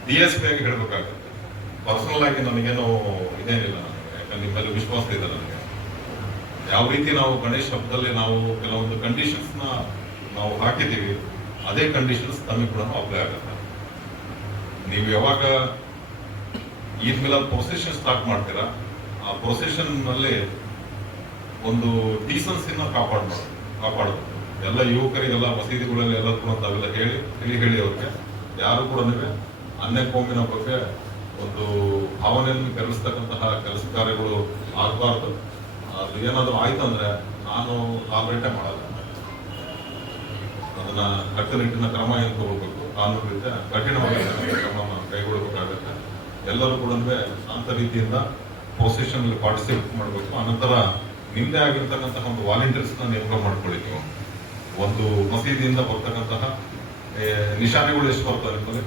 ಡಿ ಎಸ್ ಪಿ ಆಗಿ ಹೇಳ್ಬೇಕಾಗುತ್ತೆ ಪರ್ಸನಲ್ ಆಗಿ ನನಗೇನು ಇದೇನಿಲ್ಲ ಯಾಕಂದ್ರೆ ನಿಮ್ಮಲ್ಲಿ ವಿಶ್ವಾಸ ಇದೆ ನನಗೆ. ಯಾವ ರೀತಿ ನಾವು ಗಣೇಶ ಹಬ್ಬದಲ್ಲಿ ನಾವು ಕೆಲವೊಂದು ಕಂಡೀಷನ್ಸ್ನ ನಾವು ಹಾಕಿದ್ದೀವಿ, ಅದೇ ಕಂಡೀಷನ್ಸ್ ತಮಗೆ ಕೂಡ ಅಪ್ಲೈ ಆಗುತ್ತೆ. ನೀವು ಯಾವಾಗ ಈದ್ ಮೇಲೆ ಪ್ರೊಸೆಷನ್ ಸ್ಟಾರ್ಟ್ ಮಾಡ್ತೀರಾ, ಆ ಪ್ರೊಸೆಷನ್ನಲ್ಲಿ ಒಂದು ಡೀಸೆನ್ಸಿನ ಕಾಪಾಡಬೇಕು ಕಾಪಾಡೋದು. ಎಲ್ಲ ಯುವಕರಿಗೆಲ್ಲ ಮಸೀದಿಗಳಲ್ಲಿ ಎಲ್ಲ ಕೂಡ ಹೇಳಿ ಹೇಳಿ ಹೇಳಿ ಅವ್ರಿಗೆ, ಯಾರು ಕೂಡ ಅನ್ಯ ಕೋಮಿನ ಬಗ್ಗೆ ಒಂದು ಭಾವನೆಯನ್ನು ಕೆರಳಿಸ್ತಕ್ಕಂತಹ ಕೆಲಸ ಕಾರ್ಯಗಳು ಆಗಬಾರ್ದು. ಅದು ಏನಾದರೂ ಆಯ್ತಂದ್ರೆ ನಾನು ಟಾಲರೇಟೇ ಮಾಡಲ್ಲ. ಅದನ್ನ ಕಟ್ಟುನಿಟ್ಟಿನ ಕ್ರಮ ಏನು ತಗೊಳ್ಬೇಕು? ಕಾನೂನು ರೀತಿಯ ಕಠಿಣವಾಗಿ ಕ್ರಮವನ್ನು ಕೈಗೊಳ್ಳಬೇಕಾಗುತ್ತೆ. ಎಲ್ಲರೂ ಕೂಡ ಶಾಂತ ರೀತಿಯಿಂದ ಪ್ರೊಸೆಷನ್ ಪಾರ್ಟಿಸಿಪೇಟ್ ಮಾಡಬೇಕು. ಅನಂತರ ನಿಮ್ದೇ ಆಗಿರ್ತಕ್ಕಂತಹ ಒಂದು ವಾಲಂಟಿಯರ್ಸ್ನ ನೇಮಕ ಮಾಡ್ಕೊಳ್ಳಿ ಒಂದು ಮಸೀದಿಯಿಂದ ಬರ್ತಕ್ಕಂತಹ ನಿಶಾನೆಗಳು ಎಷ್ಟು ಬರ್ತವೆ ನಿಮ್ಮಲ್ಲಿ